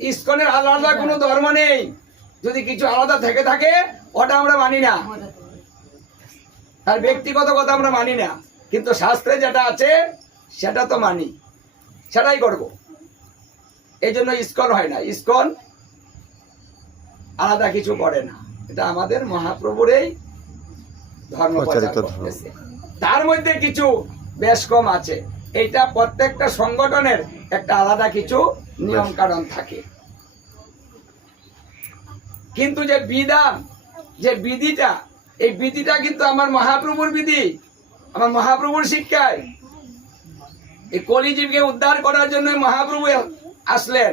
ইসকনের আলাদা কোনো ধর্ম নেই। যদি কিছু আলাদা থেকে থাকে ওটা আমরা মানি না, আর ব্যক্তিগত কথা আমরা মানি না, কিন্তু শাস্ত্রে যেটা আছে সেটা তো মানি, সেটাই করব। এই জন্য ইসকন হয় না, ইসকন আলাদা কিছু করে না, এটা আমাদের মহাপ্রভুর এই ধর্ম প্রচার করতেছে। তার মধ্যে কিছু বেশ কম আছে, এইটা প্রত্যেকটা সংগঠনের একটা আলাদা কিছু নিয়ম কানুন থাকে। কিন্তু যে বিধান, যে বিধিটা, এই বিধিটা কিন্তু আমার মহাপ্রভুর বিধি, আমার মহাপ্রভুর শিক্ষায়। এই কলিজীবকে উদ্ধার করার জন্য মহাপ্রভু আসলেন,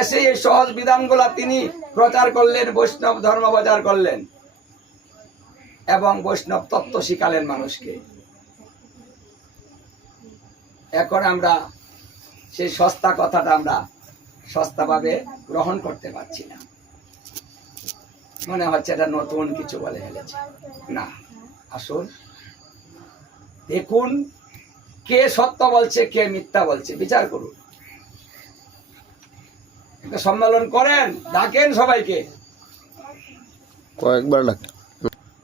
এসে এই সহজ বিধানগুলা তিনি প্রচার করলেন, বৈষ্ণব ধর্ম প্রচার করলেন এবং বৈষ্ণব তত্ত্ব শিখালেন মানুষকে। এখন আমরা সেই সস্তা কথাটা আমরা সস্তাভাবে গ্রহণ করতে পারছি না, মনে হচ্ছে এটা নতুন কিছু বলে ফেলেছে। না, আসুন দেখুন কে সত্য বলছে কে মিথ্যা বলছে, বিচার করুন। একটা সম্মেলন করেন, ডাকেন সবাইকে, কয়েকবার ডাকেন।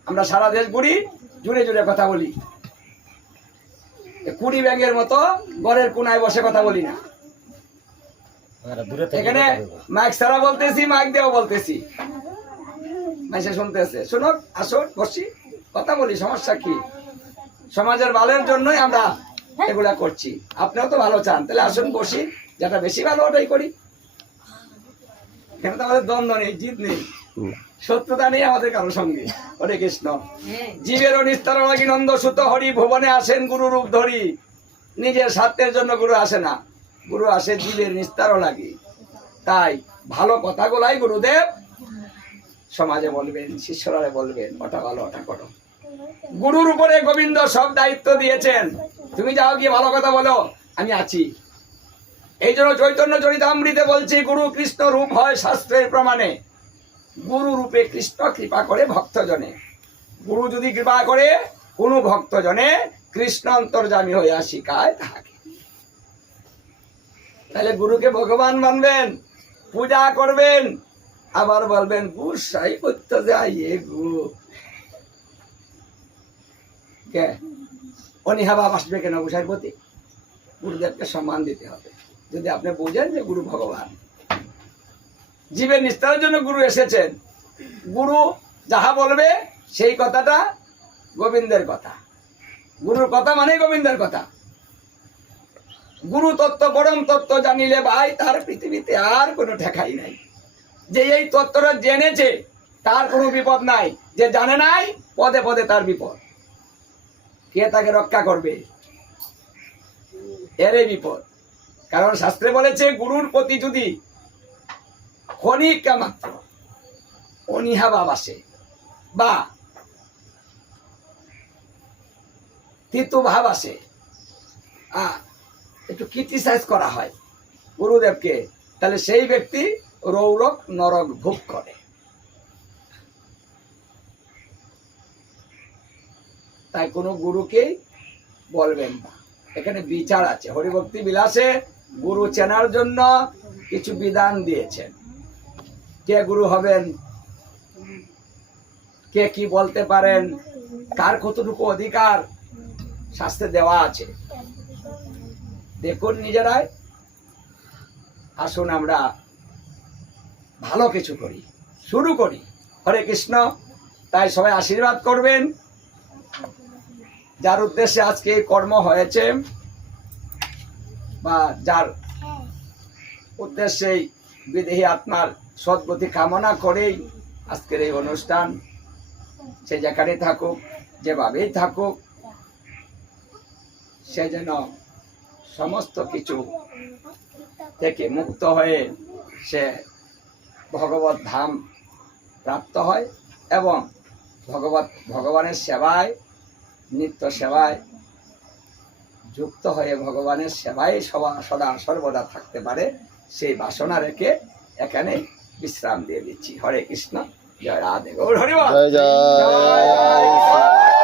আমরা সারা দেশ ঘুরি, জুড়ে জুড়ে কথা বলি, কুড়ি ব্যাঙের মতো ঘরের কোনায় বসে কথা বলি না। এখানে মাইক ছাড়া বলতেছি, মাইক দেওয়া বলতেছি, মাইসে শুনতেছে, শুনুক, আসুন বসি কথা বলি, সমস্যা কি? সমাজের ভালোর জন্যই আমরা এগুলা করছি। আপনিও তো ভালো চান, তাহলে আসুন বসি, যেটা বেশি ভালো ওটাই করি। এখানে তো আমাদের দ্বন্দ্ব নেই, জিত নেই, শত্রুতা নেই আমাদের কারোর সঙ্গে। হরে কৃষ্ণ। জীবেরও নিস্তার লাগি নন্দ সুত হরি, ভুবনে আসেন গুরু রূপ ধরি। নিজের স্বার্থের জন্য গুরু আসে না, গুরু আসে জীবের নিস্তারও লাগি। তাই ভালো কথাগুলাই গুরুদেব সমাজে বলবেন, শিষ্যরা বলবেন, ওটা ভালো ওটা করো। গুরুর উপরে গোবিন্দ সব দায়িত্ব দিয়েছেন, তুমি যাও গিয়ে ভালো কথা বলো, আমি আছি। এই জন্য চৈতন্য চরিতামৃতে বলছি, গুরু কৃষ্ণ রূপ হয় শাস্ত্রের প্রমাণে। গুরু রূপে কৃষ্ণ কৃপা করে ভক্তজনে। গুরু যদি কৃপা করে কোন ভক্তজনে, কৃষ্ণ অন্তর্যামী হইয়া শিখায় তাহাকে। তাহলে গুরুকে ভগবান মানবেন, পূজা করবেন, আবার বলবেন গুসাই করতে যাই গুরু কে অনীহাভাব আসবে কেন? গুসাইয়ের প্রতি গুরুদেবকে সম্মান দিতে হবে। যদি আপনি বোঝেন যে গুরু ভগবান, জীবের নিস্তারের জন্য গুরু এসেছেন, গুরু যাহা বলবে সেই কথাটা গোবিন্দের কথা, গুরুর কথা মানে গোবিন্দের কথা। গুরু তত্ত্ব পরম তত্ত্ব জানিলে ভাই তার পৃথিবীতে আর কোনো ঠেকাই নাই। যে এই তত্ত্বটা জেনেছে তার কোনো বিপদ নাই, যে জানে নাই পদে পদে তার বিপদ। কে তাকে রক্ষা করবে? এরই বিপদ। কারণ শাস্ত্রে বলেছে, গুরুর প্রতি যদি ক্ষণিকা মাত্র অনীহাভাব আসে বা তিতু ভাব আসে, একটু ক্রিটিসাইজ করা হয় গুরুদেবকে, তাহলে সেই ব্যক্তি রৌরক নরক ভোগ করে। তাই কোনো গুরুকেই বলবেন না। এখানে বিচার আছে। হরিভক্তি বিলাসে গুরু চেনার জন্য কিছু বিধান দিয়েছেন। কে গুরু হবেন, কে কি বলতে পারেন, কার কতটুকু অধিকার শাস্ত্রে দেওয়া আছে, দেখুন নিজেরাই। আসুন আমরা ভালো কিছু করি, শুরু করি। হরে কৃষ্ণ। তাই সবাই আশীর্বাদ করবেন, যার উদ্দেশ্যে আজকে এই কর্ম হয়েছে বা যার উদ্দেশ্যে বিদেহী আত্মার সদ্গতি কামনা করেই আজকের এই অনুষ্ঠান। সে যেখানে থাকুক, যেভাবেই থাকুক, সে যেন সমস্ত কিছু থেকে মুক্ত হয়ে সে ভগবত ধাম প্রাপ্ত হয় এবং ভগবানের সেবায়, নিত্য সেবায় যুক্ত হয়ে ভগবানের সেবায় সদা সর্বদা থাকতে পারে, সেই বাসনা রেখে এখানে বিশ্রাম দিয়ে দিচ্ছি। হরে কৃষ্ণ। জয় রাধে গৌর হরি বল। জয় জয়।